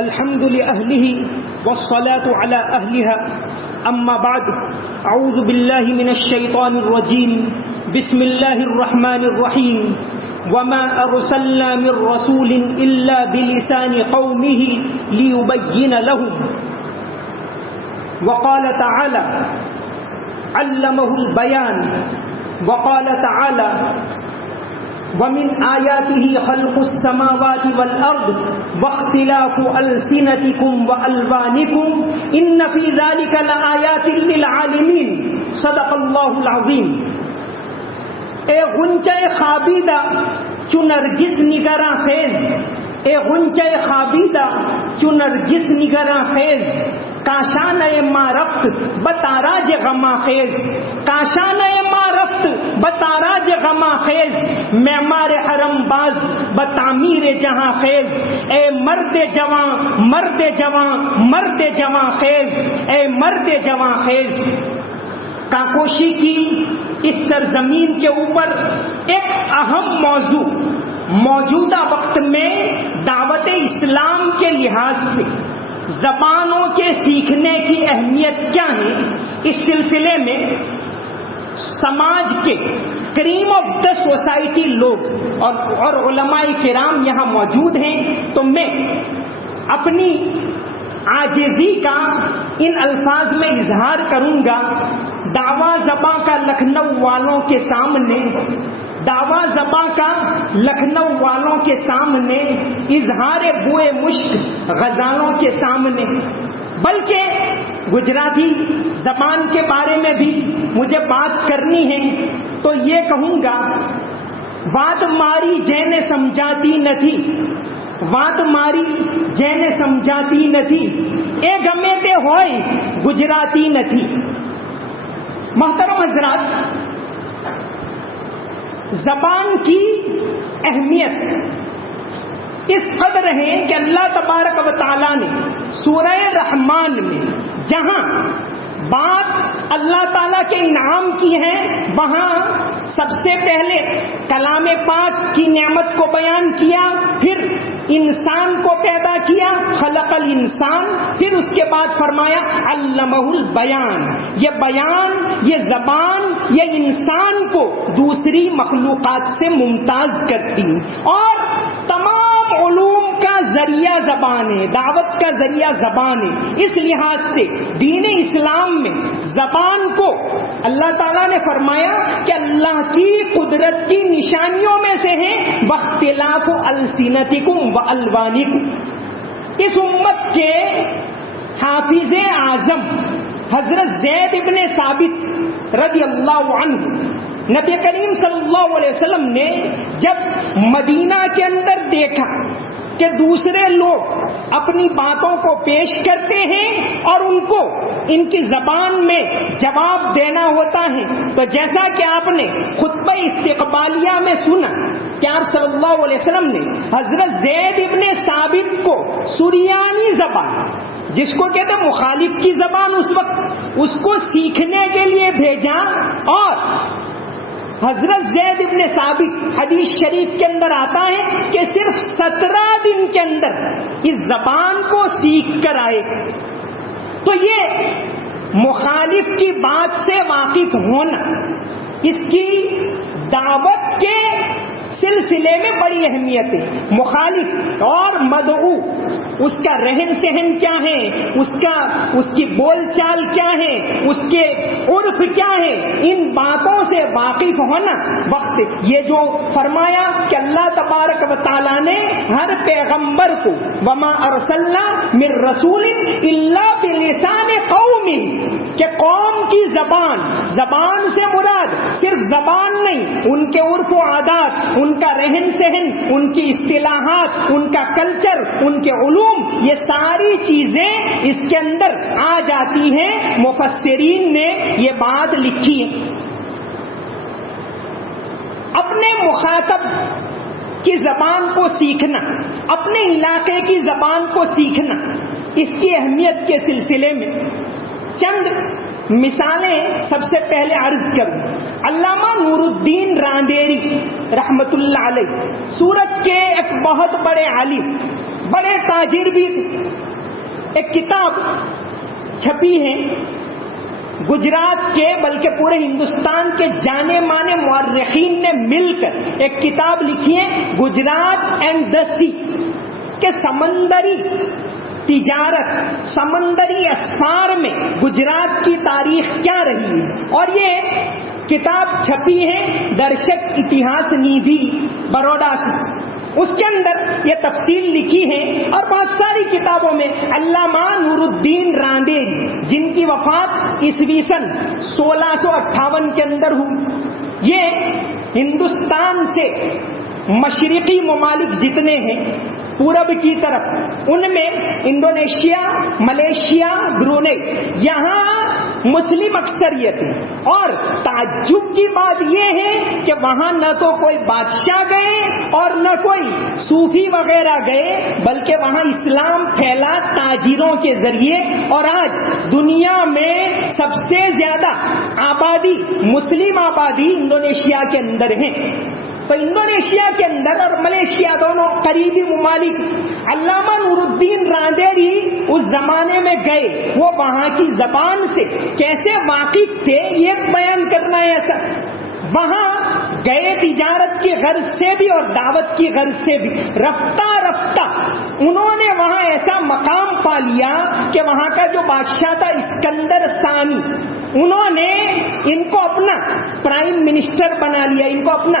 الحمد لأهله والصلاة على أهلها أما بعد أعوذ بالله من الشيطان الرجيم بسم الله الرحمن الرحيم وما أرسلنا من رسول إلا بلسان قومه ليبين لهم وقال تعالى علمه البيان وقال تعالى ومن آياته خلق السماوات والأرض واختلاف ألسنتكم وألوانكم إن في ذلك لآيات للعالمين صدق الله العظيم. اے غنچہ خابیدہ چو نرگس نگراں خیز، اے غنچہ خابیدہ چو نرگس نگراں خیز، کاشانہ ما رفت بتاراج غما خیز، کاشانہ ما رفت بتاراج غما خیز، معمار حرم باز بتعمیر جہاں خیز، اے مرد جوان مرد جوان مرد جوان خیز، اے مرد جوان خیز. کاکوشی کی اس سرزمین کے اوپر ایک اہم موضوع موجودہ وقت میں دعوت اسلام کے لحاظ سے زبانوں کے سیکھنے کی اہمیت کیا ہے، اس سلسلے میں سماج کے کریم آف دا سوسائٹی لوگ اور علماء کرام یہاں موجود ہیں، تو میں اپنی عاجزی کا ان الفاظ میں اظہار کروں گا. دعویٰ زباں کا لکھنؤ والوں کے سامنے، دعویٰ زباں کا لکھنؤ والوں کے سامنے، اظہار بوئے مشک غزالوں کے سامنے، بلکہ گجراتی زبان کے بارے میں بھی مجھے بات کرنی ہے تو یہ کہوں گا، وات ماری جینے سمجھاتی نہ تھی، وات ماری جینے سمجھاتی نہ تھی، اے گمے تے ہوئے گجراتی نہ تھی. محترم حضرات، زبان کی اہمیت اس قدر ہے کہ اللہ تبارک و تعالیٰ نے سورہ رحمان میں جہاں بات اللہ تعالیٰ کے انعام کی ہے، وہاں سب سے پہلے کلام پاک کی نعمت کو بیان کیا، پھر انسان کو پیدا کیا، خلق الانسان، پھر اس کے بعد فرمایا علمہ البیان. یہ بیان، یہ زبان، یہ انسان کو دوسری مخلوقات سے ممتاز کرتی اور تمام علوم کا ذریعہ زبان ہے، دعوت کا ذریعہ زبان ہے. اس لحاظ سے دین اسلام میں زبان کو اللہ تعالیٰ نے فرمایا کہ اللہ کی قدرت کی نشانیوں میں سے ہے واختلاف السنتکم والوانکم. اس امت کے حافظ اعظم حضرت زید ابن ثابت رضی اللہ عنہ، نبی کریم صلی اللہ علیہ وسلم نے جب مدینہ کے اندر دیکھا کہ دوسرے لوگ اپنی باتوں کو پیش کرتے ہیں اور ان کو ان کی زبان میں جواب دینا ہوتا ہے، تو جیسا کہ آپ نے خطبہ استقبالیہ میں سنا کہ آپ صلی اللہ علیہ وسلم نے حضرت زید ابن ثابت کو سریانی زبان، جس کو کہتے ہیں مخالف کی زبان، اس وقت اس کو سیکھنے کے لیے بھیجا. اور حضرت زید ابن ثابت، حدیث شریف کے اندر آتا ہے کہ صرف 17 دن کے اندر اس زبان کو سیکھ کر آئے. تو یہ مخالف کی بات سے واقف ہونا اس کی دعوت کے سلسلے میں بڑی اہمیت ہے. مخالف اور مدعو، اس کا رہن سہن کیا ہے، اس کی بول چال کیا ہے، اس کے عرف کیا ہے، ان باتوں سے واقف ہونا وقت. یہ جو فرمایا کہ اللہ تبارک و تعالیٰ نے ہر پیغمبر کو وما ارسلنا من رسول الا بلسان قوم، کہ قوم کی زبان سے مراد صرف زبان نہیں، ان کے عرف و عادات، ان کا رہن سہن، ان کی اصطلاحات، ان کا کلچر، ان کے علوم، یہ ساری چیزیں اس کے اندر آ جاتی ہیں. مفسرین نے یہ بات لکھی ہے. اپنے مخاطب کی زبان کو سیکھنا، اپنے علاقے کی زبان کو سیکھنا، اس کی اہمیت کے سلسلے میں چند مثالیں سب سے پہلے عرض کروں. علامہ نور الدین راندیری رحمت اللہ علیہ سورت کے ایک بہت بڑے عالم، بڑے تاجر بھی تھے. ایک کتاب چھپی ہے گجرات کے بلکہ پورے ہندوستان کے جانے مانے مورخین نے مل کر ایک کتاب لکھی ہے گجرات اینڈ دی سی، کہ سمندری تجارت، سمندری اسفار میں گجرات کی تاریخ کیا رہی ہے. اور یہ کتاب چھپی ہے درشک اتہاس ندھی بروڈا سے. اس کے اندر یہ تفصیل لکھی ہے، اور بہت ساری کتابوں میں علامہ نور الدین راندیری جن کی وفات عیسوی سن 1658 کے اندر ہوئی، یہ ہندوستان سے مشرقی ممالک جتنے ہیں پورب کی طرف، ان میں انڈونیشیا، ملیشیا، برونئی، یہاں مسلم اکثریت ہے. اور تعجب کی بات یہ ہے کہ وہاں نہ تو کوئی بادشاہ گئے اور نہ کوئی صوفی وغیرہ گئے، بلکہ وہاں اسلام پھیلا تاجروں کے ذریعے. اور آج دنیا میں سب سے زیادہ آبادی، مسلم آبادی انڈونیشیا کے اندر ہے. تو انڈونیشیا کے اندر اور ملیشیا دونوں قریبی ممالک. علامہ نور الدین راندیری اس زمانے میں گئے، وہ وہاں کی زبان سے کیسے واقف تھے یہ بیان کرنا ہے. ایسا وہاں گئے تجارت کی غرض سے بھی اور دعوت کی غرض سے بھی. رفتہ رفتہ انہوں نے وہاں ایسا مقام پا لیا کہ وہاں کا جو بادشاہ تھا اسکندر ثانی، انہوں نے ان کو اپنا پرائم منسٹر بنا لیا، ان کو اپنا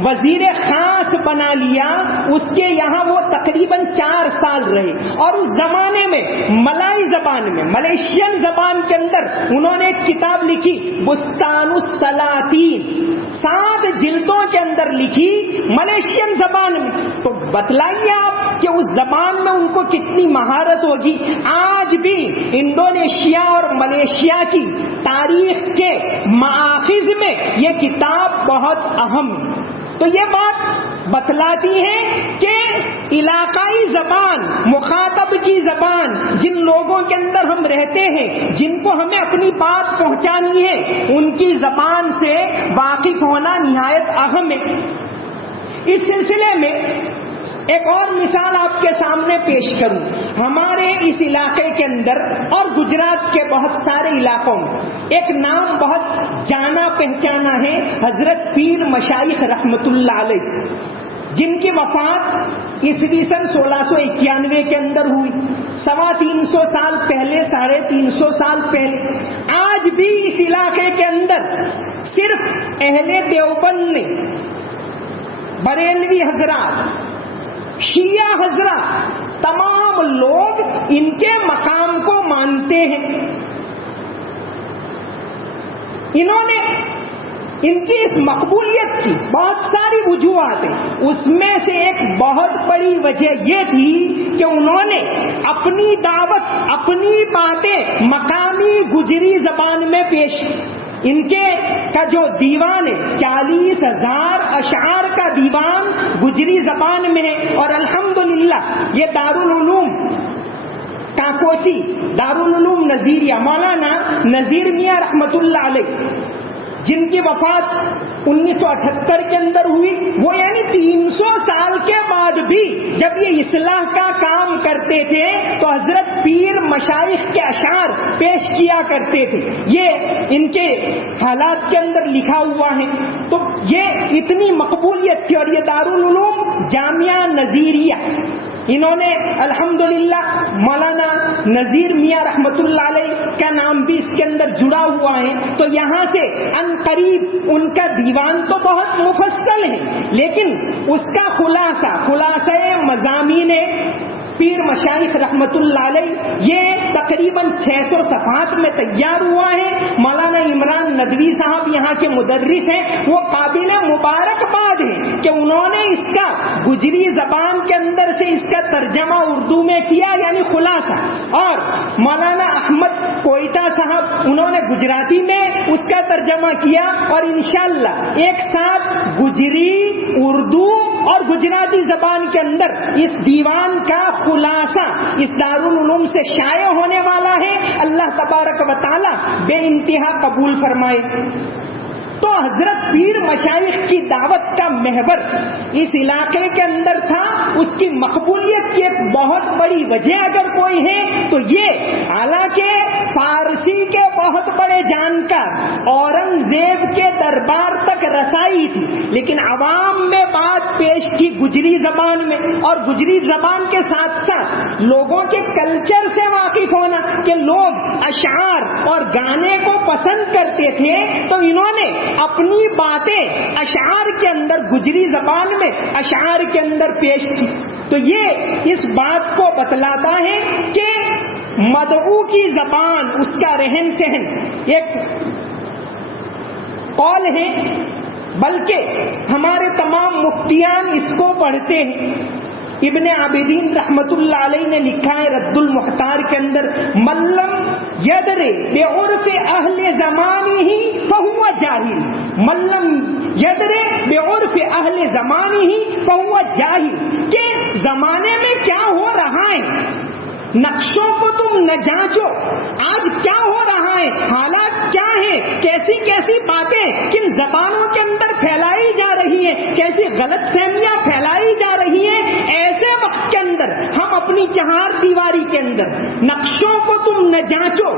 وزیر خاص بنا لیا. اس کے یہاں وہ تقریباً 4 سال رہے. اور اس زمانے میں ملائی زبان میں، ملیشین زبان کے اندر انہوں نے ایک کتاب لکھی بستان السلاطین، 7 جلدوں کے اندر لکھی ملیشین زبان میں. تو بتلائیے آپ کہ اس زبان میں ان کو کتنی مہارت ہوگی. آج بھی انڈونیشیا اور ملیشیا کی تاریخ کے مآخذ میں یہ کتاب بہت اہم ہے. تو یہ بات بتلاتی ہے کہ علاقائی زبان، مخاطب کی زبان، جن لوگوں کے اندر ہم رہتے ہیں، جن کو ہمیں اپنی بات پہنچانی ہے، ان کی زبان سے واقف ہونا نہایت اہم ہے. اس سلسلے میں ایک اور مثال آپ کے سامنے پیش کروں. ہمارے اس علاقے کے اندر اور گجرات کے بہت سارے علاقوں میں ایک نام بہت جانا پہچانا ہے، حضرت پیر مشائخ رحمت اللہ علیہ، جن کی وفات عیسوی سن 1691 کے اندر ہوئی. 350 سال پہلے، 350 سال پہلے. آج بھی اس علاقے کے اندر صرف اہل دیوبند نے، بریلوی حضرات، شیعہ حضرات، تمام لوگ ان کے مقام کو مانتے ہیں. انہوں نے ان کی اس مقبولیت کی بہت ساری وجوہات ہیں. اس میں سے ایک بہت بڑی وجہ یہ تھی کہ انہوں نے اپنی دعوت، اپنی باتیں مقامی گجری زبان میں پیش کی. ان کے کا جو دیوان ہے 40,000 اشعار کا دیوان گجری زبان میں ہے. اور الحمدللہ یہ دارالعلوم کاکوسی، دارالعلوم نذیریہ، مولانا نذیر میاں رحمت اللہ علیہ، جن کی وفات 1978 کے اندر ہوئی، وہ یعنی 300 سال کے بعد بھی جب یہ اصلاح کا کام کرتے تھے تو حضرت پیر مشائخ کے اشعار پیش کیا کرتے تھے. یہ ان کے حالات کے اندر لکھا ہوا ہے. تو یہ اتنی مقبولیت تھی. اور یہ دارالعلوم جامعہ نذیریہ، انہوں نے الحمدللہ مولانا نذیر میاں رحمت اللہ علیہ کا نام بھی اس کے اندر جڑا ہوا ہے. تو یہاں سے ان قریب ان کا دیوان تو بہت مفصل ہے، لیکن اس کا خلاصہ مضامین پیر مشائخ رحمت اللہ علیہ یہ تقریباً 600 صفحات میں تیار ہوا ہے. مولانا عمران ندوی صاحب یہاں کے مدرس ہیں، وہ قابل مبارکباد ہیں کہ انہوں نے اس کا گجری زبان کے اندر سے اس کا ترجمہ اردو میں کیا، یعنی خلاصہ. اور مولانا احمد کوئٹہ صاحب انہوں نے گجراتی میں اس کا ترجمہ کیا. اور انشاءاللہ ایک ساتھ گجری، اردو اور گجراتی زبان کے اندر اس دیوان کا خلاصہ اس دارالعلوم سے شائع ہونے والا ہے. اللہ تبارک و تعالی بے انتہا قبول فرمائے. تو حضرت پیر مشائخ کی دعوت کا محور اس علاقے کے اندر تھا. اس کی مقبولیت کی ایک بہت بڑی وجہ اگر کوئی ہے تو یہ، حالانکہ فارسی کے بہت بڑے جانکار اورنگزیب کے دربار تک رسائی تھی، لیکن عوام میں بات پیش کی گجری زبان میں، اور گجری زبان کے ساتھ ساتھ لوگوں کے کلچر سے واقف ہونا کہ لوگ اشعار اور گانے کو پسند کرتے تھے، تو انہوں نے اپنی باتیں اشعار کے اندر، گجری زبان میں اشعار کے اندر پیش کی۔ تو یہ اس بات کو بتلاتا ہے کہ مدعو کی زبان، اس کا رہن سہن، ایک قول ہے، بلکہ ہمارے تمام مفتیان اس کو پڑھتے ہیں۔ ابن عابدین رحمت اللہ علیہ نے لکھا ہے رد المحتار کے اندر، ملم یدرے بعرف اہل زمانہ فہو جاہل، ملم یدرے بعرف اہل زمانہ فہو جاہل، کہ زمانے میں کیا ہو رہا ہے، نقشوں کو تم نہ جانچو، آج کیا ہو رہا ہے، حالات کیا ہیں، کیسی کیسی باتیں کن زبانوں کے اندر پھیلائی جا رہی ہیں، کیسی غلط فہمیاں پھیلائی جا رہی ہیں، ایسے وقت کے اندر ہم اپنی چہار دیواری کے اندر نقشوں کو تم نہ جانچو،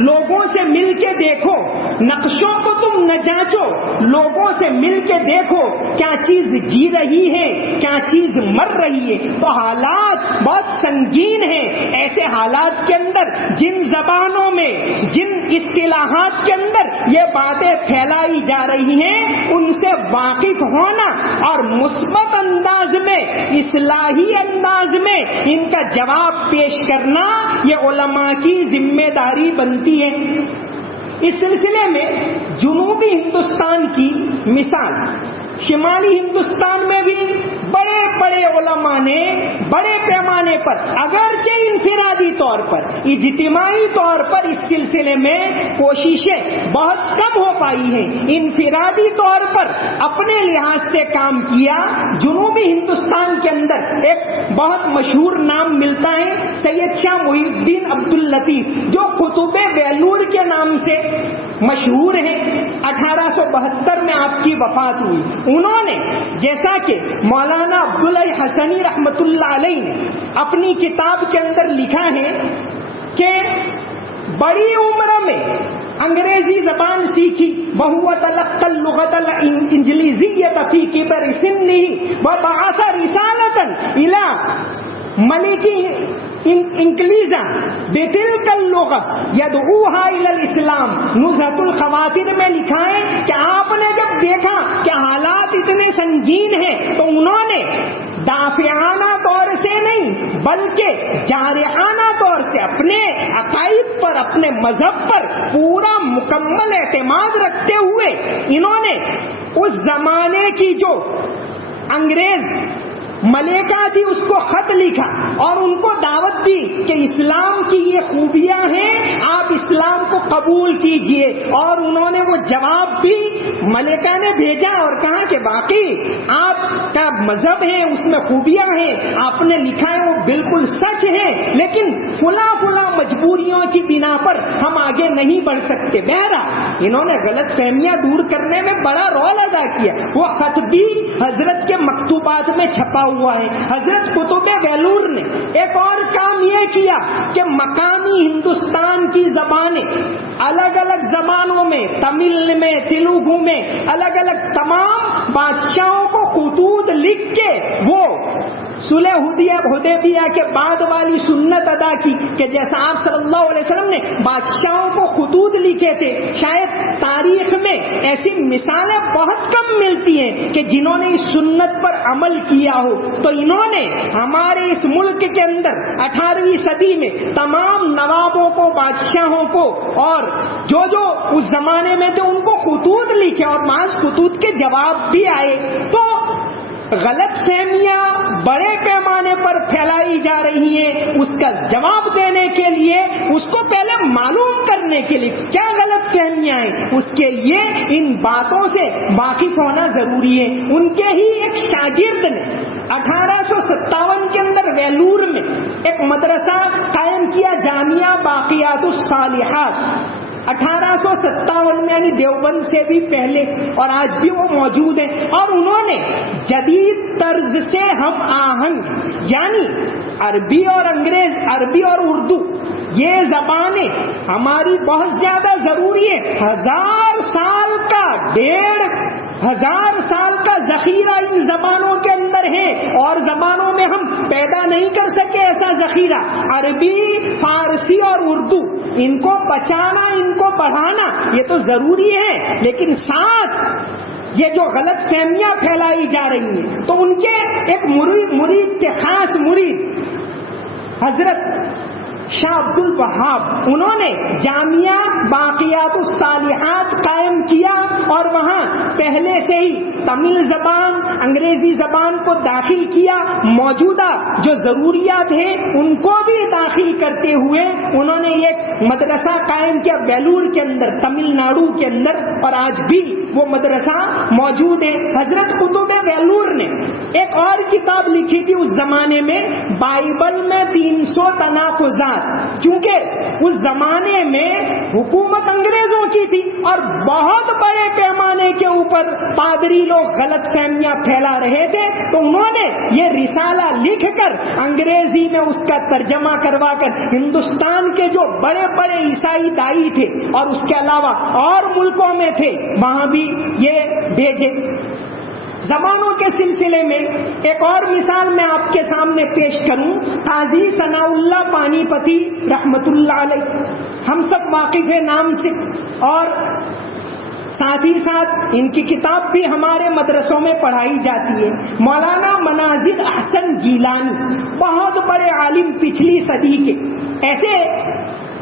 لوگوں سے مل کے دیکھو، نقشوں کو تم نہ جانچو، لوگوں سے مل کے دیکھو کیا چیز جی رہی ہے، کیا چیز مر رہی ہے، تو حالات بہت سنگین ہیں۔ ایسے حالات کے اندر جن زبانوں میں، جن اصطلاحات کے اندر یہ باتیں پھیلائی جا رہی ہیں، ان سے واقف ہونا اور مثبت انداز میں، اصلاحی انداز میں ان کا جواب پیش کرنا، یہ علماء کی ذمہ داری بنتی ہے۔ اس سلسلے میں جنوبی ہندوستان کی مثال، شمالی ہندوستان میں بھی بڑے بڑے علماء نے بڑے پیمانے پر، اگرچہ انفرادی طور پر، اجتماعی طور پر اس سلسلے میں کوششیں بہت کم ہو پائی ہیں، انفرادی طور پر اپنے لحاظ سے کام کیا۔ جنوبی ہندوستان کے اندر ایک بہت مشہور نام ملتا ہے سید شاہ محی الدین عبد اللطیف، جو قطب ویلور کے نام سے مشہور ہیں۔ 1872 میں آپ کی وفات ہوئی۔ انہوں نے، جیسا کہ مولانا عبداللہ حسنی رحمت اللہ علیہ نے اپنی کتاب کے اندر لکھا ہے کہ بڑی عمر میں انگریزی زبان سیکھی، وَهُوَ تَلَقَّى اللُّغَةَ الْإِنجْلِيزِيَّةَ فِي كِبَرِ سِنِّهِ وَبَعَثَ رِسَالَةً إِلَى مَلِكِ انکلیزا بِتِلْكَ اللغة يدعوها إلى الاسلام۔ نزهة الخواطر میں لکھا ہے کہ آپ نے جب دیکھا کہ حالات اتنے سنگین ہیں تو انہوں نے دافعانہ طور سے نہیں بلکہ جارحانہ طور سے اپنے عقائد پر، اپنے مذہب پر پورا مکمل اعتماد رکھتے ہوئے انہوں نے اس زمانے کی جو انگریز ملیکہ تھی اس کو خط لکھا اور ان کو دعوت دی کہ اسلام کی یہ خوبیاں ہیں، آپ اسلام کو قبول کیجئے، اور انہوں نے وہ جواب بھی ملیکہ نے بھیجا اور کہا کہ باقی آپ کا مذہب ہے، اس میں خوبیاں ہیں، آپ نے لکھا ہے وہ بالکل سچ ہے، لیکن فلاں مجبوریوں کی بنا پر ہم آگے نہیں بڑھ سکتے۔ بہرحال انہوں نے غلط فہمیاں دور کرنے میں بڑا رول ادا کیا۔ وہ خط بھی حضرت کے مکتوبات میں چھپا ہوا ہے۔ حضرت قطب ویلور نے ایک اور کام یہ کیا کہ مقامی ہندوستان کی زبانیں، الگ الگ زبانوں میں، تمل میں، تیلگو میں، الگ الگ تمام بادشاہوں کو خطوط لکھ کے وہ صلح حدیبیہ کے بعد والی سنت ادا کی کہ جیسا آپ صلی اللہ علیہ وسلم نے بادشاہوں کو خطوط لکھے تھے۔ شاید تاریخ میں ایسی مثالیں بہت کم ملتی ہیں کہ جنہوں نے اس سنت پر عمل کیا ہو، تو انہوں نے ہمارے اس ملک کے اندر 18ویں صدی میں تمام نوابوں کو، بادشاہوں کو، اور جو اس زمانے میں تھے ان کو خطوط لکھے اور محض خطوط کے جواب بھی آئے۔ تو غلط فہمیاں بڑے پیمانے پر پھیلائی جا رہی ہیں، اس کا جواب دینے کے لیے، اس کو پہلے معلوم کرنے کے لیے کیا غلط فہمیاں ہیں، اس کے لیے ان باتوں سے واقف ہونا ضروری ہے۔ ان کے ہی ایک شاگرد نے 1857 کے اندر ویلور میں ایک مدرسہ قائم کیا، جامعہ باقیات الصالحات۔ 1857 میں یعنی دیوبند سے بھی پہلے اور آج بھی وہ موجود ہیں، اور انہوں نے جدید طرز سے ہم آہنگ یعنی عربی اور انگریز، عربی اور اردو یہ زبانیں ہماری بہت زیادہ ضروری ہے. 1000 سال کا 1500 سال کا ذخیرہ ان زبانوں کے اندر ہے، اور زبانوں میں ہم پیدا نہیں کر سکے ایسا ذخیرہ. عربی، فارسی اور اردو ان کو بچانا، ان کو بڑھانا یہ تو ضروری ہے، لیکن ساتھ یہ جو غلط فہمیاں پھیلائی جا رہی ہیں تو ان کے ایک مرید کے خاص مرید حضرت شاہ عبد الوہاب، انہوں نے جامعہ باقیات الصالحات قائم کیا اور وہاں پہلے سے ہی تمل زبان، انگریزی زبان کو داخل کیا. موجودہ جو ضروریات ہیں ان کو بھی داخل کرتے ہوئے انہوں نے ایک مدرسہ قائم کیا ویلور کے اندر، تمل ناڈو کے اندر، اور آج بھی وہ مدرسہ موجود ہے. حضرت قطب ویلور نے ایک اور کتاب لکھی تھی اس زمانے میں، بائبل میں 300 تناقضات، کیونکہ اس زمانے میں حکومت انگریزوں کی تھی اور بہت بڑے پیمانے کے اوپر پادری لوگ غلط فہمیاں پھیلا رہے تھے، تو انہوں نے یہ رسالہ لکھ کر انگریزی میں اس کا ترجمہ کروا کر ہندوستان کے جو بڑے بڑے عیسائی دائی تھے اور اس کے علاوہ اور ملکوں میں تھے وہاں بھی یہ بھیجے. زبانوں کے سلسلے میں ایک اور مثال میں آپ کے سامنے پیش کروں. قاضی ثناء اللہ پانی پتی رحمت اللہ علیہ، ہم سب واقف ہیں نام سے، اور ساتھ ہی ساتھ ان کی کتاب بھی ہمارے مدرسوں میں پڑھائی جاتی ہے. مولانا مناظر احسن گیلانی بہت بڑے عالم پچھلی صدی کے، ایسے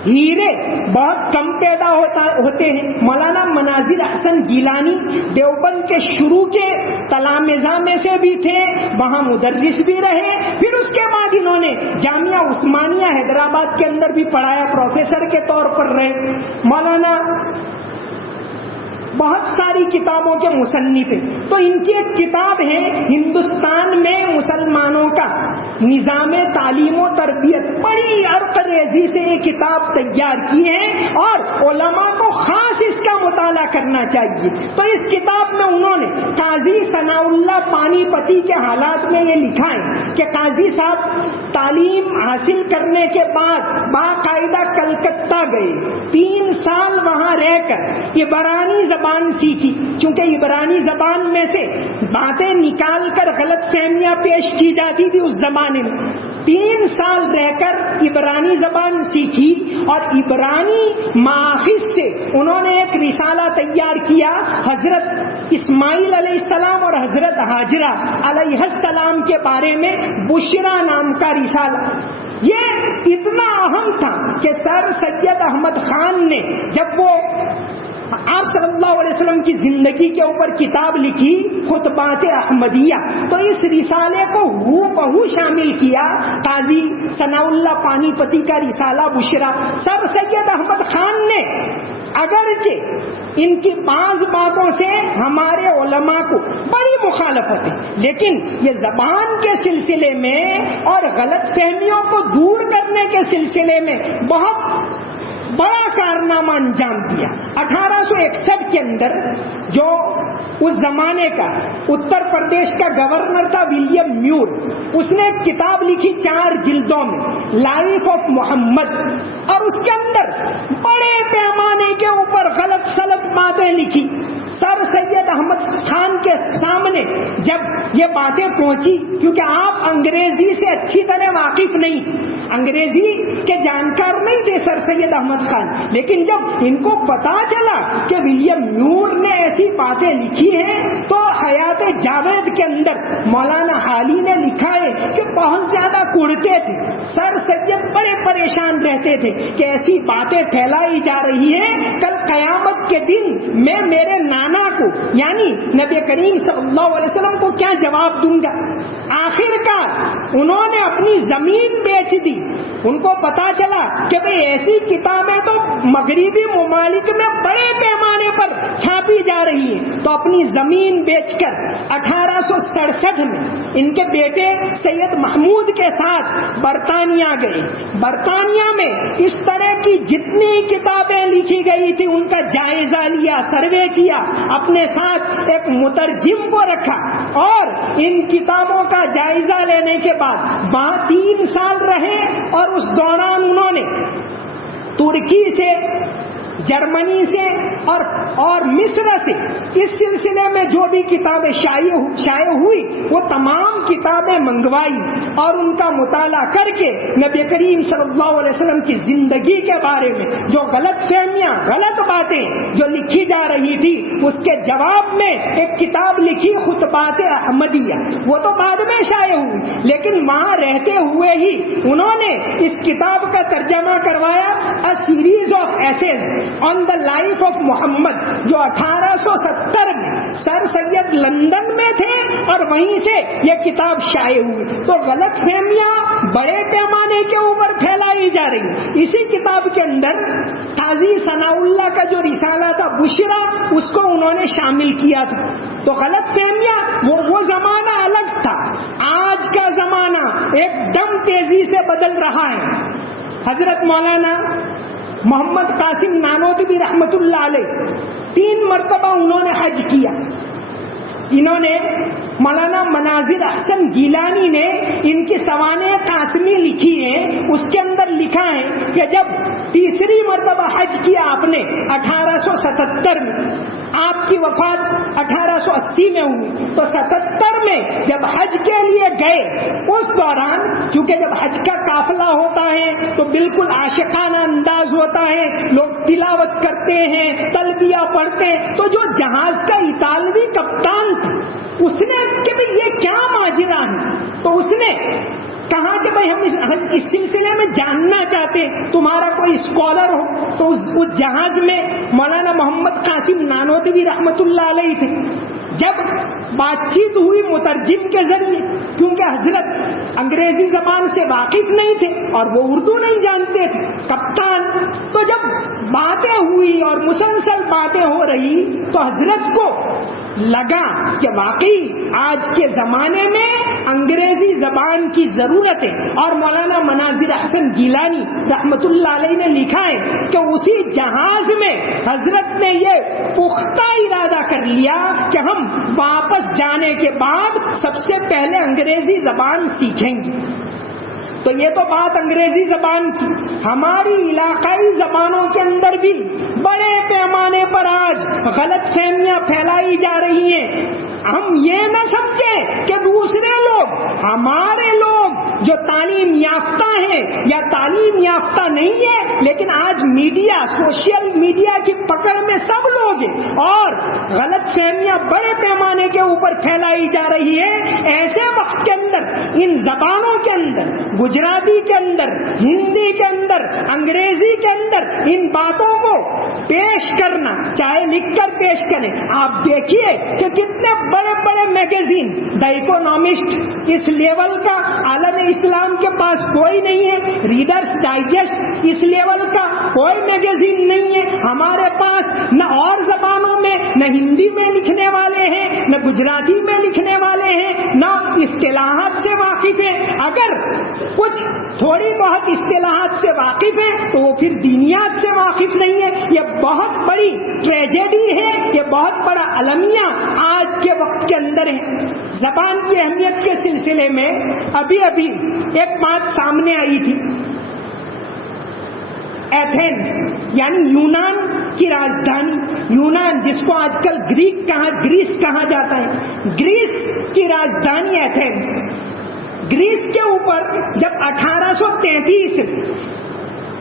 ہیرے بہت کم پیدا ہوتے ہیں. مولانا مناظر احسن گیلانی دیوبند کے شروع کے تلامذہ میں سے بھی تھے، وہاں مدرس بھی رہے، پھر اس کے بعد انہوں نے جامعہ عثمانیہ حیدرآباد کے اندر بھی پڑھایا، پروفیسر کے طور پر رہے. مولانا بہت ساری کتابوں کے مصنف ہیں. تو ان کی ایک کتاب ہے ہندوستان میں مسلمانوں کا نظام تعلیم و تربیت، بڑی عرقریزی سے یہ کتاب تیار کی ہے اور علماء کو خاص اس کا مطالعہ کرنا چاہیے. تو اس کتاب میں انہوں نے قاضی ثناء اللہ پانی پتی کے حالات میں یہ لکھا ہے کہ قاضی صاحب تعلیم حاصل کرنے کے بعد باقاعدہ کلکتہ گئے، 3 سال وہاں رہ کر عبرانی زبان سیکھی، چونکہ عبرانی زبان میں سے باتیں نکال کر غلط فہمیاں پیش کی جاتی تھی اس زمانے میں. 3 سال رہ کر عبرانی زبان سیکھی اور عبرانی ماخذ سے انہوں نے ایک رسالہ تیار کیا حضرت اسماعیل علیہ السلام اور حضرت ہاجرہ علیہ السلام کے بارے میں، بشرا نام کا رسالہ. یہ اتنا اہم تھا کہ سر سید احمد خان نے جب وہ آپ صلی اللہ علیہ وسلم کی زندگی کے اوپر کتاب لکھی خطبات احمدیہ، تو اس رسالے کو ہو بہو شامل کیا. قاضی ثناء اللہ پانی پتی کا رسالہ بشرا، سر سید احمد خان نے اگرچہ ان کی بعض باتوں سے ہمارے علماء کو بڑی مخالفت ہے، لیکن یہ زبان کے سلسلے میں اور غلط فہمیوں کو دور کرنے کے سلسلے میں بہت بڑا کارنامہ انجام دیا. 1861 کے اندر جو اس زمانے کا اتر پردیش کا گورنر تھا ولیم میور، اس نے ایک کتاب لکھی 4 جلدوں میں، لائف آف محمد، اور اس کے اندر بڑے پیمانے کے اوپر غلط سلط باتیں لکھی. سر سید احمد خان کے سامنے جب یہ باتیں پہنچی، کیونکہ آپ انگریزی سے اچھی طرح واقف نہیں، انگریزی کے جانکار نہیں تھے سر سید احمد خان، لیکن جب ان کو پتا چلا کہ ولیم میور نے ایسی باتیں لکھی ہیں تو حیات جاوید کے اندر مولانا حالی نے لکھا ہے کہ بہت زیادہ کڑتے تھے. سر سید بڑے پریشان رہتے تھے کہ ایسی باتیں پھیلائی جا رہی ہیں، کل قیامت کے دن میں میرے نانا کو یعنی نبی کریم صلی اللہ علیہ وسلم کو کیا جواب دوں گا. آخر کار انہوں نے اپنی زمین بیچ دی. ان کو پتا چلا کہ بھئی ایسی کتابیں تو مغربی ممالک میں بڑے پیمانے پر چھاپی جا رہی ہیں, تو اپنی زمین بیچ کر 1867 میں ان کے بیٹے سید محمود کے ساتھ برطانیہ گئے. برطانیہ میں اس طرح کی جتنی کتابیں لکھی گئی تھی ان کا جائزہ لیا, سروے کیا, اپنے ساتھ ایک مترجم کو رکھا, اور ان کتابوں کا جائزہ لینے کے بعد وہاں 3 سال رہے, اور اس دوران انہوں نے ترکی سے, جرمنی سے اور مصر سے اس سلسلے میں جو بھی کتابیں شائع ہوئی وہ تمام کتابیں منگوائی, اور ان کا مطالعہ کر کے نبی کریم صلی اللہ علیہ وسلم کی زندگی کے بارے میں جو غلط فہمیاں, غلط باتیں جو لکھی جا رہی تھی, اس کے جواب میں ایک کتاب لکھی خطبات احمدیہ. وہ تو بعد میں شائع ہوئی, لیکن وہاں رہتے ہوئے ہی انہوں نے اس کتاب کا ترجمہ کروایا, A Series of Essays on the Life of Muhammad, جو 1870 میں سر سید لندن میں تھے اور وہیں سے یہ کتاب شائع ہوئی. تو غلط فہمیاں بڑے پیمانے کے اوپر پھیلائی جا رہی. اسی کتاب کے اندر قاضی ثناء اللہ کا جو رسالہ تھا بشرا, اس کو انہوں نے شامل کیا تھا. تو غلط فہمیاں وہ زمانہ الگ تھا, آج کا زمانہ ایک دم تیزی سے بدل رہا ہے. حضرت مولانا محمد قاسم نانوتوی رحمت اللہ علیہ 3 مرتبہ انہوں نے حج کیا. انہوں نے مولانا مناظر احسن گیلانی نے ان کی سوانح قاسمی لکھی ہیں, اس کے اندر لکھا ہے کہ جب تیسری مرتبہ حج کیا آپ نے 1877 میں, آپ کی وفات 1880 میں ہوئی, تو 77 میں جب حج کے لیے گئے, اس دوران چونکہ جب حج کا قافلہ ہوتا ہے تو بالکل عاشقانہ انداز ہوتا ہے, لوگ تلاوت کرتے ہیں, تلبیہ پڑھتے ہیں, تو جو جہاز کا اطالوی کپتان تھا اس نے کہ بھئی یہ کیا ماجرا ہے, تو اس نے کہا کہ بھئی ہم اس سلسلے میں جاننا چاہتے ہیں, تمہارا کوئی اسکالر ہو. تو اس جہاز میں مولانا محمد قاسم نانوتوی رحمت اللہ علیہ تھے. جب بات چیت ہوئی مترجم کے ذریعے, کیونکہ حضرت انگریزی زبان سے واقف نہیں تھے اور وہ اردو نہیں جانتے تھے, کپتان, تو جب باتیں ہوئی اور مسلسل باتیں ہو رہی تو حضرت کو لگا کہ واقعی آج کے زمانے میں انگریزی زبان کی ضرورت ہے. اور مولانا مناظر احسن گیلانی رحمت اللہ علیہ نے لکھا ہے کہ اسی جہاز میں حضرت نے یہ پختہ ارادہ کر لیا کہ ہم واپس جانے کے بعد سب سے پہلے انگریزی زبان سیکھیں گے. تو یہ تو بات انگریزی زبان کی. ہماری علاقائی زبانوں کے اندر بھی بڑے پیمانے پر آج غلط فہمیاں پھیلائی جا رہی ہیں. ہم یہ نہ سمجھیں کہ دوسرے لوگ, ہمارے لوگ جو تعلیم یافتہ ہیں یا تعلیم یافتہ نہیں ہے, لیکن آج میڈیا, سوشل میڈیا کی پکڑ میں سب لوگ ہیں اور غلط فہمیاں بڑے پیمانے کے اوپر پھیلائی جا رہی ہے. ایسے وقت کے اندر ان زبانوں کے اندر, گجراتی کے اندر, ہندی کے اندر, انگریزی کے اندر ان باتوں کو پیش کرنا, چاہے لکھ کر پیش کریں. آپ دیکھیے کہ کتنے بڑے بڑے میگزین, دا اکونامسٹ اس لیول کا عالم اسلام کے پاس کوئی نہیں ہے, ریڈرز ڈائجسٹ اس لیول کا کوئی میگزین نہیں ہے. ہمارے پاس نہ اور زبانوں میں, نہ ہندی میں لکھنے والے ہیں, نہ گجراتی میں لکھنے والے ہیں, نہ اصطلاحات سے واقف ہیں. اگر کچھ تھوڑی بہت اصطلاحات سے واقف ہیں تو وہ پھر دینیات سے واقف نہیں ہے. یہ بہت بڑی ٹریجڈی ہے, یہ بہت بڑا المیہ آج کے وقت کے اندر ہے. زبان کی اہمیت کے سلسلے میں ابھی ایک بات سامنے آئی تھی. ایتھنز یعنی یونان کی راجدھانی, یونان جس کو آج کل گریس کہا جاتا ہے, گریس کی راجدھانی ایتھنز. گریس کے اوپر جب 1833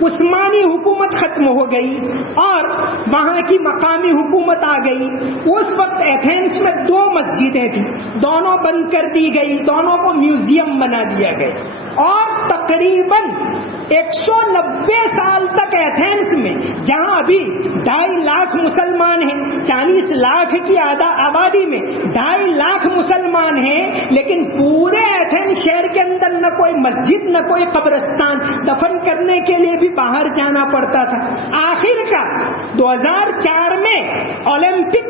عثمانی حکومت ختم ہو گئی اور وہاں کی مقامی حکومت آ گئی, اس وقت ایتھنز میں 2 مسجدیں تھیں, دونوں بند کر دی گئی, دونوں کو میوزیم بنا دیا گیا اور تقریباً 190 سال تک ایتھنز میں, جہاں ابھی 2.5 لاکھ مسلمان ہیں, 40 لاکھ کی آبادی میں 2.5 لاکھ مسلمان ہیں, لیکن پورے ایتھنز شہر کے اندر نہ کوئی مسجد نہ کوئی قبرستان، دفن کرنے کے لیے بھی باہر جانا پڑتا تھا۔ آخر کا 2004 میں اولمپک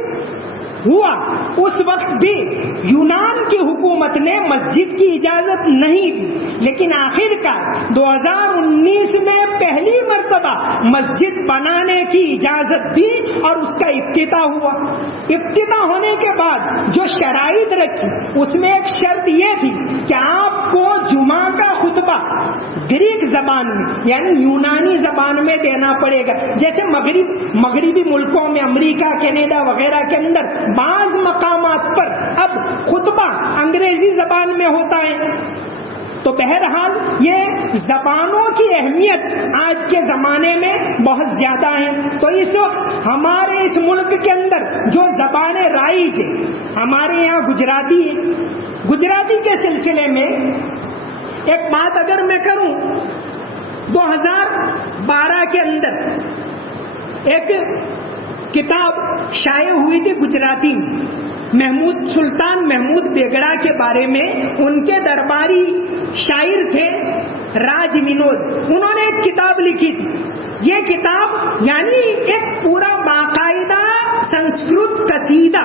ہوا، اس وقت بھی یونان کی حکومت نے مسجد کی اجازت نہیں دی، لیکن آخر کار 2019 میں پہلی مرتبہ مسجد بنانے کی اجازت دی اور اس کا افتتاح ہوا۔ افتتاح ہونے کے بعد جو شرائط رکھی اس میں ایک شرط یہ تھی کہ آپ کو جمعہ کا خطبہ گریک زبان میں یعنی یونانی زبان میں دینا پڑے گا۔ جیسے مغربی ملکوں میں، امریکہ، کینیڈا وغیرہ کے اندر بعض مقامات پر اب خطبہ انگریزی زبان میں ہوتا ہے۔ تو بہرحال یہ زبانوں کی اہمیت آج کے زمانے میں بہت زیادہ ہے۔ تو اس وقت ہمارے اس ملک کے اندر جو زبانیں رائج ہیں، ہمارے یہاں گجراتی ہے۔ گجراتی کے سلسلے میں ایک بات اگر میں کروں، 2012 کے اندر ایک کتاب شائع ہوئی تھی گجراتی میں، سلطان محمود بیگڑا کے بارے میں۔ ان کے درباری شاعر تھے راج ونود، انہوں نے ایک کتاب لکھی تھی۔ یہ کتاب یعنی ایک پورا باقاعدہ سنسکرت قصیدہ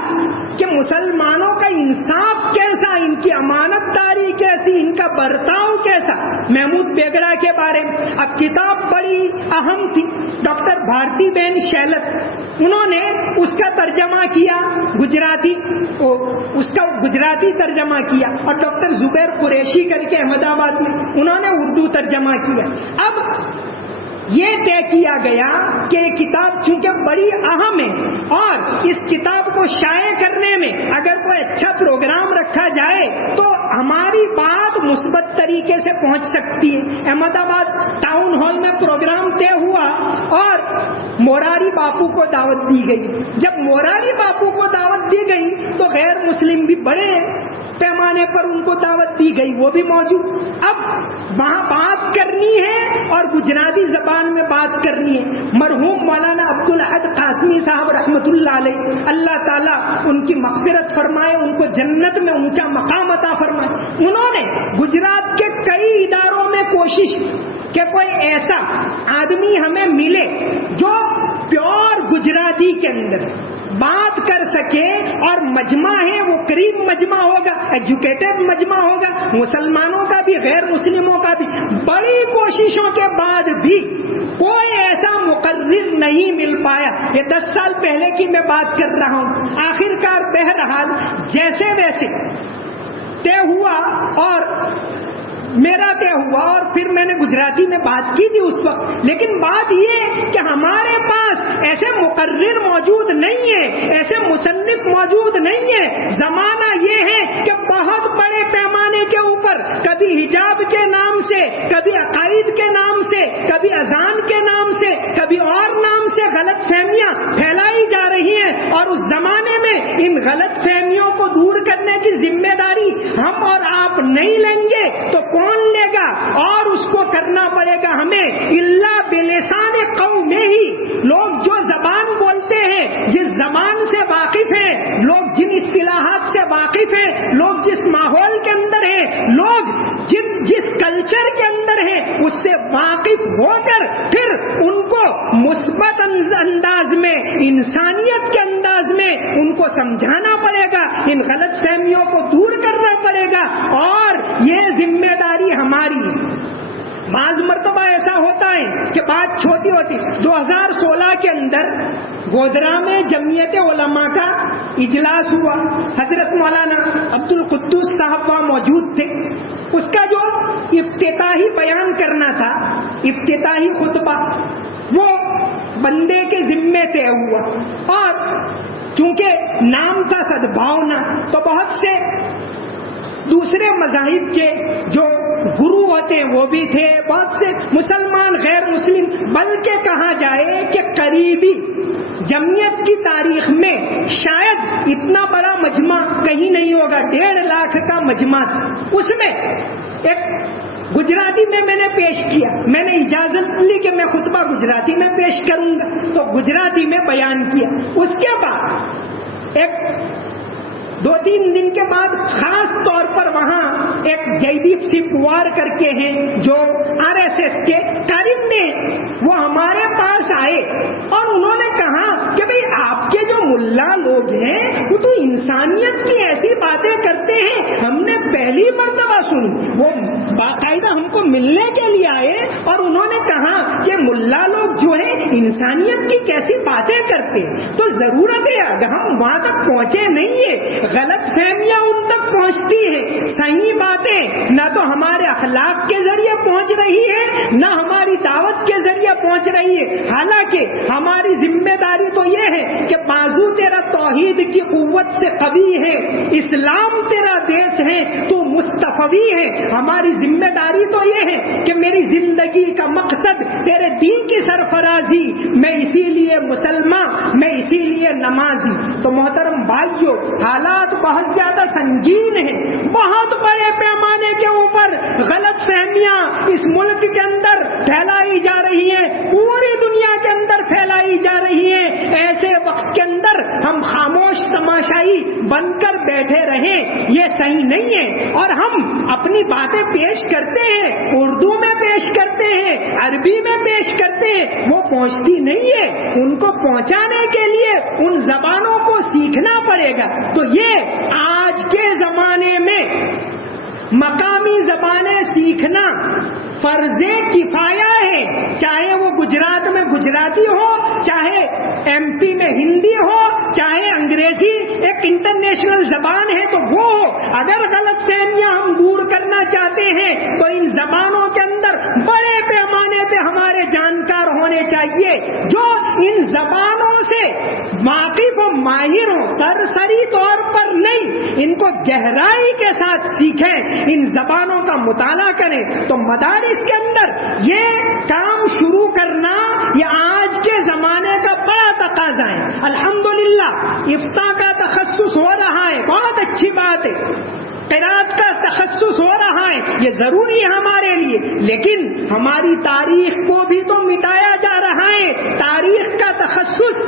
کہ مسلمانوں کا انصاف کیسا، ان کی امانت داری کیسی، ان کا برتاؤ کیسا، محمود بیگڑا کے بارے میں۔ اب کتاب بڑی اہم تھی۔ ڈاکٹر بھارتی بہن شیلت انہوں نے اس کا ترجمہ کیا گجراتی، اس کا گجراتی ترجمہ کیا، اور ڈاکٹر زبیر قریشی کر کے احمد آباد میں انہوں نے اردو ترجمہ کیا۔ اب یہ طے کیا گیا کہ یہ کتاب چونکہ بڑی اہم ہے اور اس کتاب کو شائع کرنے میں اگر کوئی اچھا پروگرام رکھا جائے تو ہماری بات مثبت طریقے سے پہنچ سکتی ہے۔ احمد آباد ٹاؤن ہال میں پروگرام طے ہوا اور موراری باپو کو دعوت دی گئی۔ جب موراری باپو کو دعوت دی گئی تو غیر مسلم بھی بڑے پیمانے پر ان کو دعوت دی گئی، وہ بھی موجود۔ اب وہاں بات کرنی ہے اور گجراتی زبان میں بات کرنی ہے۔ مرحوم مولانا عبدالاحد قاسمی صاحب رحمۃ اللہ علیہ، اللہ تعالیٰ ان کی مغفرت فرمائے، ان کو جنت میں اونچا مقام عطا فرمائے، انہوں نے گجرات کے کئی اداروں میں کوشش کہ کوئی ایسا آدمی ہمیں ملے جو پیور گجراتی کے اندر بات کر سکے، اور مجمع ہے وہ قریب مجمع ہوگا، ایجوکیٹڈ مجمع ہوگا، مسلمانوں کا بھی غیر مسلموں کا بھی۔ بڑی کوششوں کے بعد بھی کوئی ایسا مقرر نہیں مل پایا۔ یہ 10 سال پہلے کی میں بات کر رہا ہوں۔ آخر کار بہرحال جیسے ویسے طے ہوا اور میرا طے ہوا، اور پھر میں نے گجراتی میں بات کی تھی اس وقت۔ لیکن بات یہ کہ ہمارے پاس ایسے مقرر موجود نہیں ہے، ایسے مصنف موجود نہیں ہے۔ زمانہ یہ ہے کہ بہت بڑے پیمانے کے اوپر کبھی حجاب کے نام سے، کبھی عقائد کے نام سے، کبھی اذان کے نام سے، کبھی اور نام سے غلط فہمیاں پھیلائی جا رہی ہیں، اور اس زمانے میں ان غلط فہمیوں کو دور کرنے کی ذمہ داری ہم اور آپ نہیں لیں گے تو کون لے گا؟ اور اس کو کرنا پڑے گا ہمیں الا بلسان قوم میں ہی۔ لوگ جو زبان بولتے ہیں، جس زبان سے واقف ہیں، لوگ جن اصطلاحات سے واقف ہیں، لوگ جس ماحول کے اندر ہیں، لوگ جس کلچر کے اندر ہیں، اس سے واقف ہو کر پھر ان کو مثبت انداز میں، انسانیت کے انداز میں ان کو سمجھانا پڑے گا، ان غلط فہمیوں کو دور کرنا پڑے گا، اور یہ ذمہ داری ہماری ہے۔ بعض مرتبہ ایسا ہوتا ہے کہ بات چھوٹی ہوتی۔ 2016 کے اندر گودرا میں جمعیت علماء کا اجلاس ہوا، حضرت مولانا عبد القدوس صاحب وہاں موجود تھے۔ اس کا جو افتتاحی بیان کرنا تھا، افتتاحی خطبہ، وہ بندے کے ذمے طے ہوا، اور چونکہ نام تھا سدبھاونا تو بہت سے دوسرے مذاہب کے جو گرو ہوتے ہیں وہ بھی تھے، بہت سے مسلمان غیر مسلم، بلکہ کہا جائے کہ قریبی جمعیت کی تاریخ میں شاید اتنا بڑا مجمع کہیں نہیں ہوگا، 1.5 لاکھ کا مجمع تھا۔ اس میں ایک گجراتی میں نے پیش کیا، میں نے اجازت لی کہ میں خطبہ گجراتی میں پیش کروں گا، تو گجراتی میں بیان کیا۔ اس کے بعد ایک 2-3 دن کے بعد خاص طور پر وہاں ایک جیدیپ سی پوار کر کے ہیں جو RSS کے کارندے، وہ ہمارے پاس آئے اور انہوں نے کہا کہ بھئی آپ کے جو ملا لوگ ہیں وہ تو انسانیت کی ایسی باتیں کرتے ہیں، ہم نے پہلی مرتبہ سنی۔ وہ باقاعدہ ہم کو ملنے کے لیے آئے اور انہوں نے کہا کہ ملا لوگ جو ہیں انسانیت کی کیسی باتیں کرتے ہیں۔ تو ضرورت ہے، اگر ہم وہاں تک پہنچے نہیں ہے، غلط فہمیاں ان تک پہنچتی ہیں، صحیح باتیں نہ تو ہمارے اخلاق کے ذریعے پہنچ رہی ہے نہ ہماری دعوت کے ذریعے پہنچ رہی ہے۔ حالانکہ ہماری ذمہ داری تو یہ ہے کہ بازو تیرا توحید کی قوت سے قوی ہے، اسلام تیرا دیش ہے، تو مصطفی ہے۔ ہماری ذمہ داری تو یہ ہے کہ میری زندگی کا مقصد تیرے دین کی سرفرازی، میں اسی لیے مسلمان، میں اسی لیے نمازی۔ تو محترم بھائیوں، حالات بہت زیادہ سنگین ہیں، بہت بڑے پیمانے کے اوپر غلط فہمیاں اس ملک کے اندر پھیلائی جا رہی ہیں، پوری دنیا کے اندر پھیلائی جا رہی ہیں۔ ایسے وقت کے اندر ہم خاموش تماشائی بن کر بیٹھے رہیں، یہ صحیح نہیں ہے۔ اور ہم اپنی باتیں پیش کرتے ہیں، اردو میں پیش کرتے ہیں، عربی میں پیش کرتے ہیں، وہ پہنچتی نہیں ہے۔ ان کو پہنچانے کے لیے ان زبانوں کو سیکھنا پڑے گا۔ تو یہ آج کے زمانے میں مقامی زبانیں سیکھنا فرض کفایہ ہے، چاہے وہ گجرات میں گجراتی ہو، چاہے MP میں ہندی ہو، چاہے انگریزی ایک انٹرنیشنل زبان ہے تو وہ ہو۔ اگر غلط فہمیاں ہم دور کرنا چاہتے ہیں تو ان زبانوں کے اندر بڑے پیمانے پہ ہمارے جانکار ہونے چاہیے جو ان زبانوں سے واقف و ماہر ہوں، سرسری طور پر نہیں، ان کو گہرائی کے ساتھ سیکھیں، ان زبانوں کا مطالعہ کریں۔ تو مدارس کے اندر یہ کام شروع کرنا یہ آج کے زمانے کا بڑا تقاضا ہے۔ الحمدللہ افتاء کا تخصص ہو رہا ہے، بہت اچھی بات ہے، قرات کا تخصص ہو رہا ہے، یہ ضروری ہے ہمارے لیے، لیکن ہماری تاریخ کو بھی تو مٹایا جا رہا ہے۔ تاریخ کا تخصص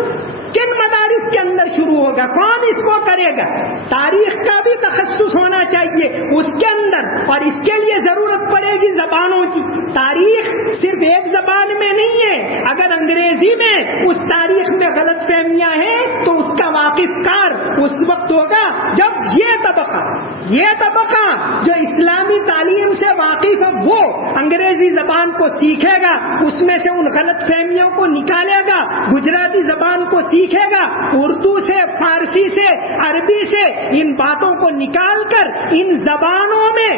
کن مدارس کے اندر شروع ہوگا؟ کون اس کو کرے گا؟ تاریخ کا بھی تخصص ہونا چاہیے اس کے اندر، اور اس کے لیے ضرورت پڑے گی زبانوں کی۔ تاریخ صرف ایک زبان میں نہیں ہے، اگر انگریزی میں اس تاریخ میں غلط فہمیاں ہیں تو اس کا واقف کار اس وقت ہوگا جب یہ طبقہ جو اسلامی تعلیم سے واقف ہے وہ انگریزی زبان کو سیکھے گا، اس میں سے ان غلط فہمیوں کو نکالے گا، گجراتی زبان کو سیکھے گا، اردو سے، فارسی سے، عربی سے ان باتوں کو نکال کر ان زبانوں میں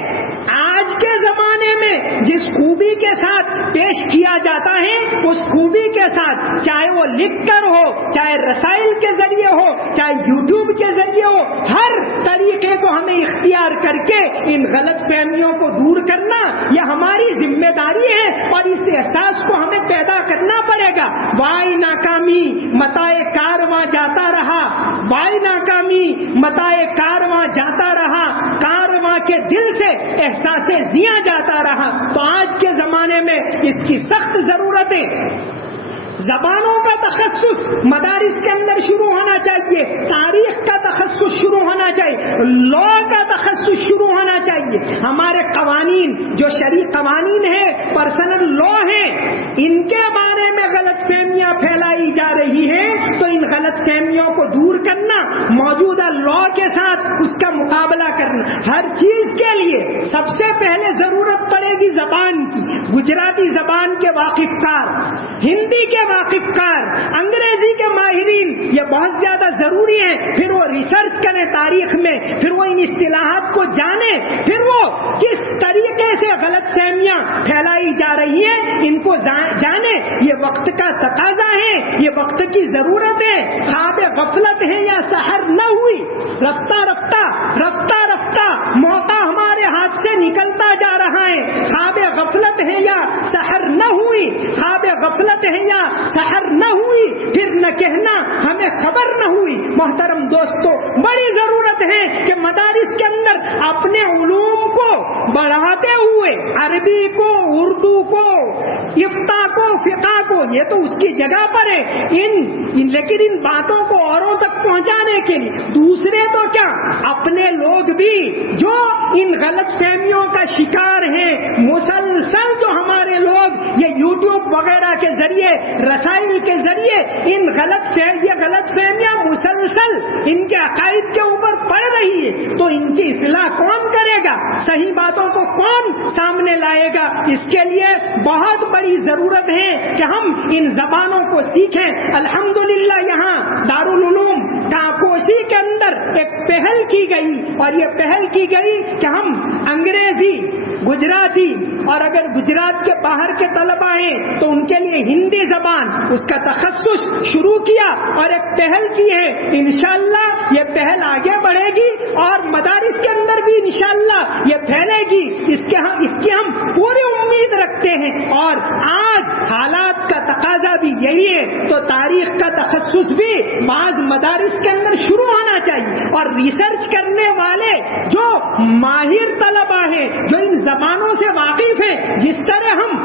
آج کے زمانے میں جس خوبی کے ساتھ پیش کیا جاتا ہے اس خوبی کے ساتھ، چاہے وہ لکھ کر ہو، چاہے رسائل کے ذریعے ہو، چاہے YouTube کے ذریعے ہو، ہر طریقے کو ہمیں اختیار کر کے ان غلط فہمیوں کو دور کرنا یہ ہماری ذمہ داری ہے، اور اس احساس کو ہمیں پیدا کرنا پڑے گا۔ وائی ناکامی متائے کارواں جاتا رہا، وائی ناکامی متائے کارواں جاتا رہا، کارواں کے دل سے احساس زیاں جاتا رہا۔ تو آج کے زمانے میں اس کی سخت ضرورت ہے۔ زبانوں کا تخصص مدارس کے اندر شروع ہونا چاہیے، تاریخ کا تخصص شروع ہونا چاہیے، لا کا تخصص شروع ہونا چاہیے۔ ہمارے قوانین جو شرعی قوانین ہیں، پرسنل لا ہیں، ان کے بارے میں غلط فہمیاں پھیلائی جا رہی ہیں، تو ان غلط فہمیوں کو دور کرنا، موجودہ لا کے ساتھ اس کا مقابلہ کرنا، ہر چیز کے لیے سب سے پہلے ضرورت پڑے گی زبان کی۔ گجراتی زبان کے واقف کار، ہندی کے واقف کار، انگریزی کے ماہرین یہ بہت زیادہ ضروری ہیں۔ پھر وہ ریسرچ کریں تاریخ میں، پھر وہ ان اصطلاحات کو جانیں، پھر وہ کس طریقے سے غلط فہمیاں پھیلائی جا رہی ہیں ان کو جانیں۔ یہ وقت کا تقاضا ہے، یہ وقت کی ضرورت ہے۔ خواب غفلت ہے یا سحر نہ ہوئی، رفتہ رفتہ موقع ہمارے ہاتھ سے نکلتا جا رہا ہے۔ خواب غفلت ہے یا سحر نہ ہوئی۔ ہوئی، خواب غفلت ہے یا سحر نہ ہوئی، پھر نہ کہنا ہمیں خبر نہ ہوئی۔ محترم دوستو، بڑی ضرورت ہے کہ مدارس کے اندر اپنے علوم کو بڑھاتے ہوئے عربی کو، اردو کو، افقہ کو، فقہ کو، یہ تو اس کی جگہ پر ہے، لیکن ان باتوں کو اوروں تک پہنچانے کے لیے دوسرے تو کیا، اپنے لوگ بھی جو ان غلط فہمیوں کا شکار ہیں، مسلسل جو ہمارے لوگ یہ یوٹیوب وغیرہ کے ذریعے، رسائل کے ذریعے ان غلط فہمیاں مسلسل ان کے عقائد کے اوپر پڑ رہی ہے، تو ان کی اصلاح کون کرے گا؟ صحیح باتوں کو کون سامنے لائے گا؟ اس کے لیے بہت بڑی ضرورت ہے کہ ہم ان زبانوں کو سیکھیں۔ الحمدللہ یہاں دارالعلوم کاکوشی کے اندر ایک پہل کی گئی، اور یہ پہل کی گئی کہ ہم انگریزی، گجراتی، اور اگر گجرات کے باہر کے طلبہ ہیں تو ان کے لیے ہندی زبان، اس کا تخصص شروع کیا اور ایک پہل کی ہے۔ انشاءاللہ یہ پہل آگے بڑھے گی اور مدارس کے اندر بھی انشاءاللہ یہ پھیلے گی، اس کی ہم پوری امید رکھتے ہیں۔ اور آج حالات کا تقاضا بھی یہی ہے، تو تاریخ کا تخصص بھی بعض مدارس کے اندر شروع ہونا چاہیے، اور ریسرچ کرنے والے جو ماہر طلبہ ہیں، جو ان زبانوں سے واقف ہیں، جس طرح ہم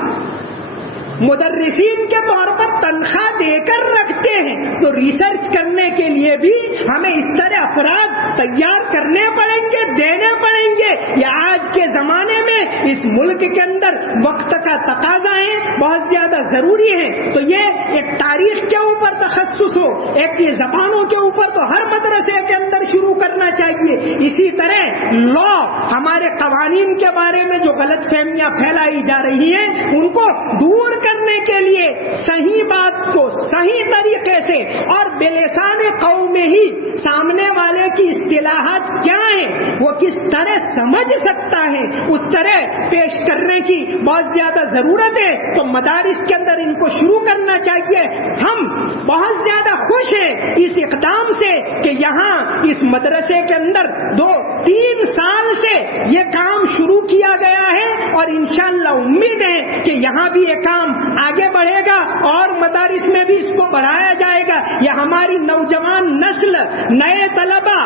مدرسین کے طور پر تنخواہ دے کر رکھتے ہیں، تو ریسرچ کرنے کے لیے بھی ہمیں اس طرح افراد تیار کرنے پڑیں گے، دینے پڑیں گے۔ یہ آج کے زمانے میں اس ملک کے اندر وقت کا تقاضا ہے، بہت زیادہ ضروری ہے۔ تو یہ ایک تاریخ کے اوپر تخصص ہو، ایک یہ زبانوں کے اوپر تو ہر مدرسے کے اندر شروع کرنا چاہیے۔ اسی طرح لا، ہمارے قوانین کے بارے میں جو غلط فہمیاں پھیلائی جا رہی ہیں، ان کو دور کرنے کے لیے صحیح بات کو صحیح طریقے سے اور بلسان قوم میں ہی سامنے والے کی اصطلاحات کیا ہیں وہ کس طرح سمجھ سکتا ہے، اس طرح پیش کرنے کی بہت زیادہ ضرورت ہے۔ تو مدارس کے اندر ان کو شروع کرنا چاہیے۔ ہم بہت زیادہ خوش ہیں اس اقدام سے کہ یہاں اس مدرسے کے اندر 2-3 سال سے یہ کام شروع کیا گیا ہے، اور انشاءاللہ امید ہے کہ یہاں بھی یہ کام آگے بڑھے گا اور مدارس میں بھی اس کو بڑھایا جائے گا۔ یہ ہماری نوجوان نسل، نئے طلبہ،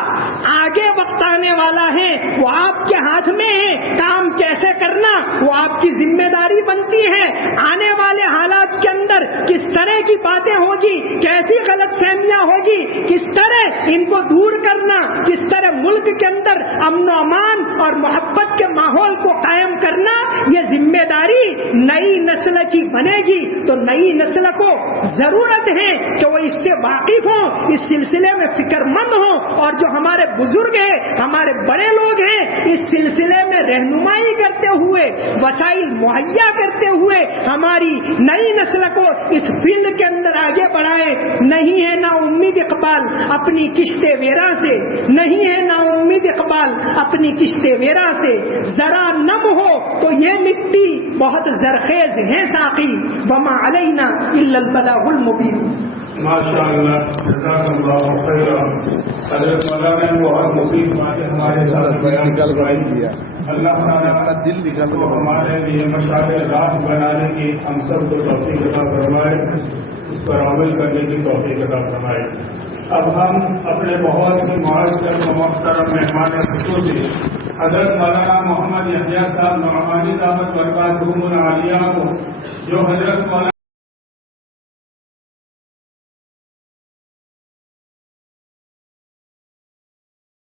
آگے وقت آنے والا ہے، وہ آپ کے ہاتھ میں ہے۔ کام کیسے کرنا وہ آپ کی ذمہ داری بنتی ہے۔ آنے والے حالات کے اندر کس طرح کی باتیں ہوگی، کیسی غلط فہمیاں ہوگی، کس طرح ان کو دور کرنا، کس طرح ملک کے اندر امن و امان اور محبت کے ماحول کو قائم کرنا، یہ ذمہ داری نئی نسل کی بنے گی۔ تو نئی نسل کو ضرورت ہے کہ وہ اس سے واقف ہوں، اس سلسلے میں فکر مند ہوں، اور جو ہمارے بزرگ ہیں، ہمارے بڑے لوگ ہیں، اس سلسلے میں رہنمائی کرتے ہوئے، وسائل مہیا کرتے ہوئے ہماری نئی نسل کو اس فیلڈ کے اندر آگے بڑھائیں۔ نہیں ہے نا امید اقبال اپنی کشت ویرا سے، نہیں ہے نا امید اقبال اپنی کشت ویرا سے، ذرا نم ہو تو یہ مٹی بہت زرخیز ہے ساقی، وما علینا الا البلاغ المبین۔ ماشاءاللہ، جزاک اللہ خیرا۔ حضرت مولانا نے بہت مفید باتیں ہمارے ساتھ بیان کروائی دیا۔ اللہ تعالیٰ دل نکل کو ہمارے لیے مشاعر راہ بنانے کی ہم سب کو توفیق عطا فرمائے، اس پر عمل کرنے کی توفیق عطا فرمائے۔ اب ہم اپنے بہت ہی معزز و محترم مہمان خصوصی حضرت مولانا محمد یحییٰ صاحب نعمانی دعوت برکاتہ العالیہ کو، جو حضرت مولانا